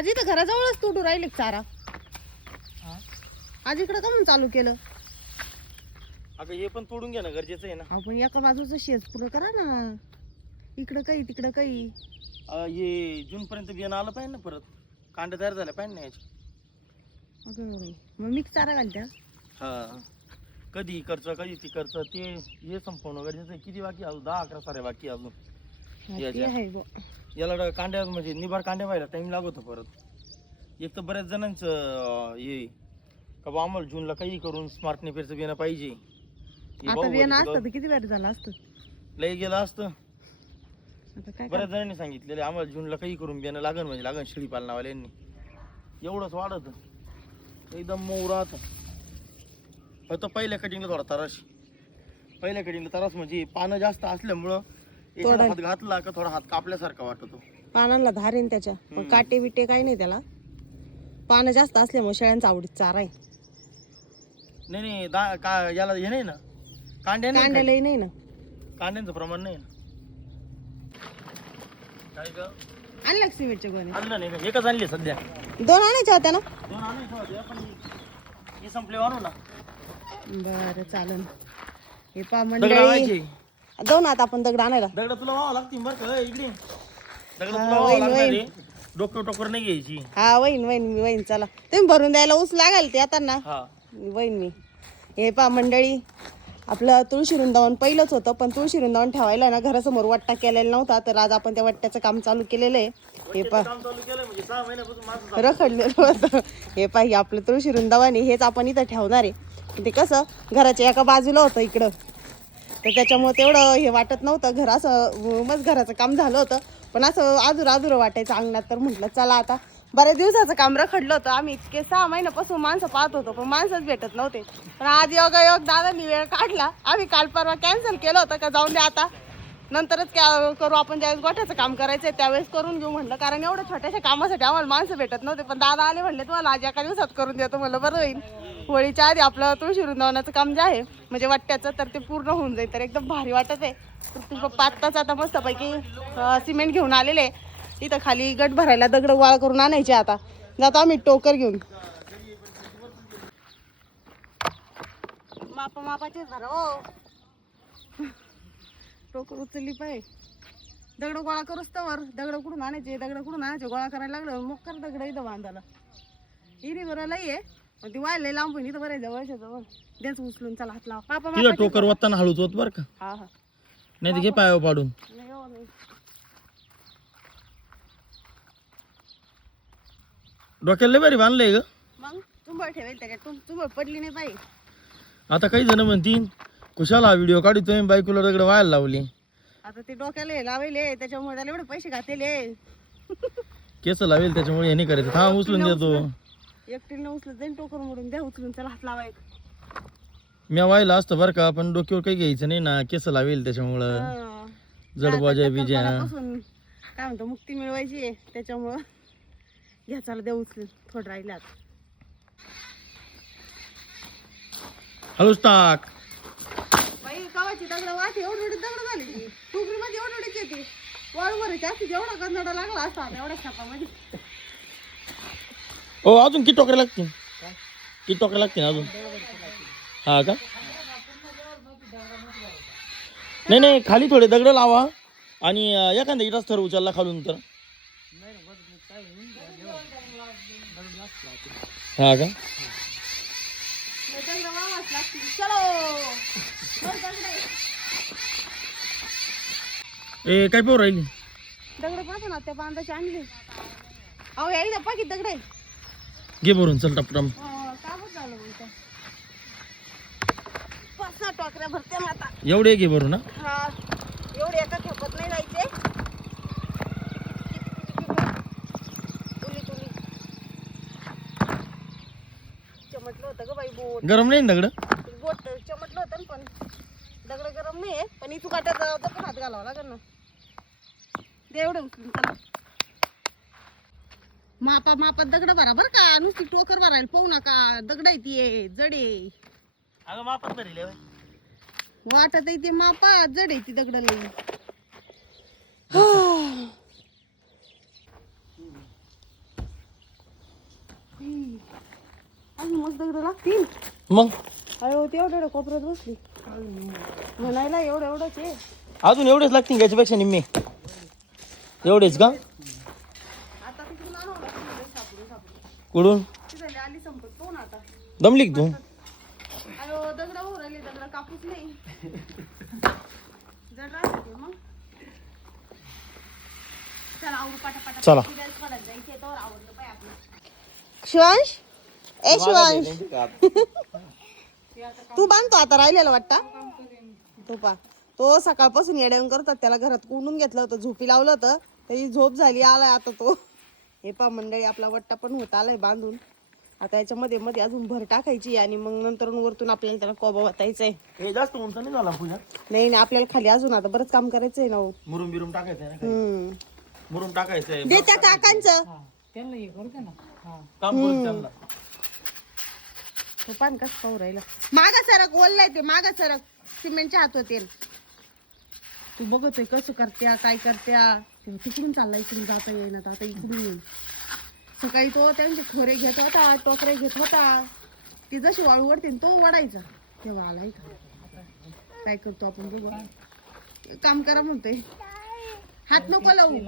आज इथं घराजवळच तुटू राहिले चारा. आज इकडं का म्हणून चालू केलं? अगं हे पण तोडून घ्या ना, गरजेचं आहे ना. आपण एका बाजूचं शेत पुरं करा ना, इकडं काही तिकडं काही. हे जून पर्यंत बियाणं आलं पाहिजे ना, परत कांड तयार झालं पाहिजे ना याची. अगं बाई, मग मिक्स चारा घालत्या. हा, कधी इकडचं कधी तिकडचं ते हे संपवणं गरजेचं आहे. किती बाकी अजून 10-11 सारे बाकी अजून. ते आहे बो. याला कांड्या म्हणजे निबार कांड्या व्हायला टाइम लागतो परत. एक तर बऱ्याच जणांचं हे का बा आम्हाला जूनला काही करून स्मार्ट नेपेरचं बियाणं पाहिजे. आता बियाणं असतं तर किती वेळ झालं असतं. लय गेलं असतं. आता काय बऱ्याच जणांनी सांगितलेले आम्हाला जूनला काही करून बियाणं लागन, म्हणजे लागन शेळी पालनावाल्यांनी. एवढंच वाढत एकदम मऊ राहत. फक्त पहिल्या कटिंगला थोडा त्रास. पहिल्या कटिंगला त्रास म्हणजे पानं जास्त असल्यामुळं एखादा हात घातला का थोडा हात कापल्यासारखा वाटतो. पानांना धार आहे त्याच्या, पण काटे बिटे काही नाही त्याला. पानं जास्त असल्यामुळे शेळ्यांचा आवडीत चारा आहे. नाही याला हे नाही ना, कांड्यालाही नाही ना, कांड्यांचं प्रमाण नाही ना. काय ग आणलं सिमेंटच्या गोण्या? आणलं नाही का? एकच आणली सध्या. 2 आणायच्या होत्या ना? 2 आणायच्या होत्या पण हे संपले आणू ना. बरं चालन. हे पा दगड मंडळी आणायचे. जाऊ ना आता आपण दगड आणायला. दगड तुला व्हावं लागतील बरं का इकडे. दगड तुला व्हावं लागणार आहे. डोकर टोकर नाही घ्यायची. हा वहीन चला. तुम्ही भरून द्यायला ऊस लागाल ते आता ना. हा वहीन मी. हे पा मंडळी, आपलं तुळशी वृंदावन पहिलंच होतं, पण तुळशी वृंदावन ठेवायला ना घरासमोर वट्टा केलेला नव्हता, तर आज आपण त्या वट्ट्याचं काम चालू केलेलं आहे. हे पा काम चालू केलं म्हणजे 6 महिन्यापासून माझं रखडलेलं होतं. हे पा हे आपलं तुळशी वृंदावन आहे, हेच आपण इथं ठेवणार आहे. ते कसं घराच्या एका बाजूला होतं इकडं, तर त्याच्यामुळे तेवढं हे वाटत नव्हतं. घर असं मस्त घराचं काम झालं होतं, पण असं आजूर वाटायचं अंगणात. तर म्हटलं चला आता, बऱ्याच दिवसाचं काम रखडलं होतं. आम्ही इतके 6 महिन्यापासून माणसं पाहत होतो, पण माणसंच भेटत नव्हते. पण आज योगायोग दादांनी वेळ काढला. आम्ही काल परवा कॅन्सल केलं होतं का जाऊन द्या आता नंतरच करू, आपण ज्यावेळेस गोठ्याचं काम करायचंय त्यावेळेस करून घेऊ म्हटलं, कारण एवढ्या छोट्याशा कामासाठी आम्हाला माणसं भेटत नव्हते. पण दादा आले म्हणले तुम्हाला आज एका दिवसात करून देतो. म्हणलं बरं होईल. होळीच्या आधी आपलं तुळशी वृंदावनाचं काम जे आहे म्हणजे वट्ट्याचं, तर ते पूर्ण होऊन जाईल. तर एकदम भारी वाटत आहे. तर 5 तास आता मस्तपैकी सिमेंट घेऊन आलेले. इथं खाली गट भरायला दगड गोळा करून आणायचे. आता जातो आम्ही टोकर घेऊन. मापाचे भरा हो. टोकर उचलली पाहिजे. दगड गोळा करूच तर दगड कुठून आणायचे गोळा करायला लागलं. मग कर दगड इथं बांधायला. इरी बरं लई आहे, पण ती वायला लांबून इथं बरं जवळच्या जवळ. द्याच उचलून चला हात लावा. तिला टोकर वाटताना हळूच होत बरं का. हा नाही तर घे पायावर पाडून. नाही. डोक्याला लय भारी बांधलंय ग. मग तुंबळ ठेवेल त्याच्यात, तुंबळ पडली नाही पाहिजे. आता काही जण म्हणतील कुशाला हा व्हिडिओ काढतोय, बायकोला दगड व्हायला लावली. आता ते डोक्याला हे लावले त्याच्यामुळे त्याला एवढे पैसे घातलेले. केस लावेल त्याच्यामुळे हे नाही करायचं. हा उचलून देतो. एकटीने उचलत जाईन टोकर मोडून. द्या उचलून चला हात लावाय. मी व्हायला असतं बरं का, पण डोक्यावर काही घ्यायचं नाही ना, केस लावेल त्याच्यामुळं. जडबाजा बिजा काय म्हणतो मुक्ती मिळवायची आहे, त्याच्यामुळं घ्या चला द्या उचलून. थोडं राहिलं आता. हळूच टाक. बाई कवाची दगड वाटी एवढी दगड झाली. टोकरी मध्ये एवढीच येते. वाळूवर जास्त जेवढा कन्नडा लागला असता एवढ्या छापामध्ये. हो अजून किती टोकऱ्या लागतील? किती टोकऱ्या लागतील अजून? हा का? नाही खाली थोडे दगड लावा आणि एखादा इटाच थर उचलला खालून तर. हा का? ए काय पोर राहिली? दगड पाहतो ना त्या बांधाची आणली. अहो यायला पाकी दगड आहे. घे भरून चल टपटम. कामच झालं बोलतो. 5-6 टोकऱ्या भरते ना आता. एवढे घे भरून. हा एवढे एका खेपत नाही जायचे. चमटलं होतं ग बाई बोट. गरम नाही दगड? बोट चमटलं होतं पण दगड गरम नाही. पण इथू काट्यात पण हात घालावा लागेल ना. दे एवढं उचलून चला. मापात दगड भरा बर का, नुसती टोकर भरायला पाहू नका. दगड आहे ती जडे. अगं मापात भरले वाटत आहे ते मापात जड आहे ती दगड लई. दगड लागतील. मग अरे ते एवढं कोपऱ्यात बसली म्हणायला एवढं एवढंच आहे. अजून एवढेच लागतील याच्यापेक्षा निम्मे. एवढेच का? आता तिकडून आणावं लागतं सापडून सापडून. कुठून ती झाली आली संपत पाहू ना आता. दमली का तू? अरे दगडा हो राहिले दगडा कापूच नाही. जड राहते मग. चला आवरू पाटापाटा. चला. जायचे तर आवडलं पाय आपलं. शिवांश ए शिवांश तू बांधतो आता राहिलेला वाटता. तो पा तो सकाळपासून येड्यावून करतात. त्याला घरात कोंडून घेतलं होतं, झोपी लावलं होतं, त्याची झोप झाली, आलाय आता तो. हे पा मंडळी आपला वट्टा पण होत आलाय बांधून. आता याच्यामध्ये मध्ये अजून भर टाकायची आणि मग नंतर वरतून आपल्याला त्याला कोबा वाटायचंय. हे जास्त उंच नाही झाला पूजा. नाही नाही आपल्याला खाली अजून आता बरंच काम करायचंय ना हो. मुरुम बिरुम टाकायचं आहे ना. मुरुम टाकायचंय. दे त्या काकांचं काम करू त्यांना. तो पान कसं पाहू राहिला. मागा सरक ओललाय ते मागा सरक. सिमेंटच्या हात होते. तू बघतोय कसं करत्या काय करत्या. तिकडून चाललाय इकडून जाता येईना आता इकडून येईल. सकाळी तो त्यांचे खोरे घेत होता, टोकरे घेत होता. ती जशी वाळू वडते तो वडायचा. तेव्हा आलाय का काय करतो आपण बघू. काम करा म्हणतोय. हात नको लावू.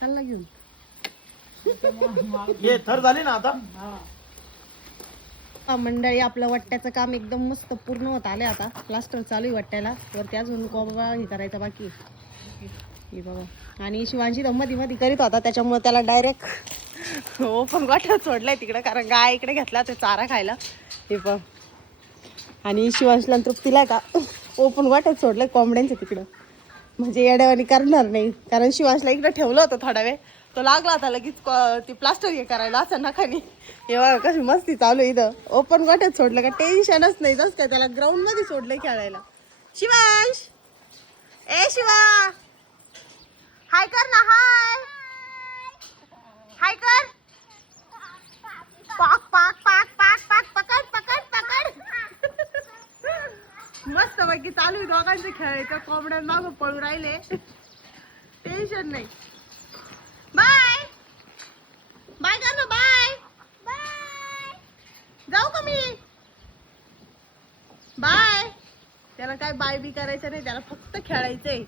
चालला घेऊन. हे थर झाले ना आता. मंडळी आपलं वट्ट्याचं काम एकदम मस्त पूर्ण होत आले. आता प्लास्टर चालू आहे वट्ट्याला. वरती अजून कोबा हे करायचा बाकी हे बाबा. आणि शिवांशी तर मध्ये मध्ये करीत होता त्याच्यामुळे त्याला डायरेक्ट ओपन गोठ्यात सोडलाय तिकडं. कारण गाय इकडे घेतला ते चारा खायला. हे पण आणि शिवांशला तृप्तीला का ओपन गोठ्यात सोडलंय कोंबड्यांचं तिकडं. म्हणजे येड्यावानी करणार नाही. कारण शिवांशला इकडं ठेवलं होतं थोडा वेळ. तो लागला होता लगेच ती प्लास्टर हे करायला असं नखानी. एव्हा कशी मस्ती चालू इथं. ओपन गोठ्यात सोडलं का टेन्शनच नाही. जसं काय त्याला ग्राउंड मध्ये सोडलंय खेळायला. शिवांश ए शिवा हाय कर ना. हाय हाय कर. पाक पाक पाक पाक पाक पकड पकड पकड. मस्त पैकी चालू आहे दोघांचे खेळायचं. कोंबड्यां मागं पळू राहिले. टेन्शन नाही. बाय बाय कर ना. बाय जाऊ का मी. बाय. त्याला काय बाय बी करायचं नाही. त्याला फक्त खेळायचंय.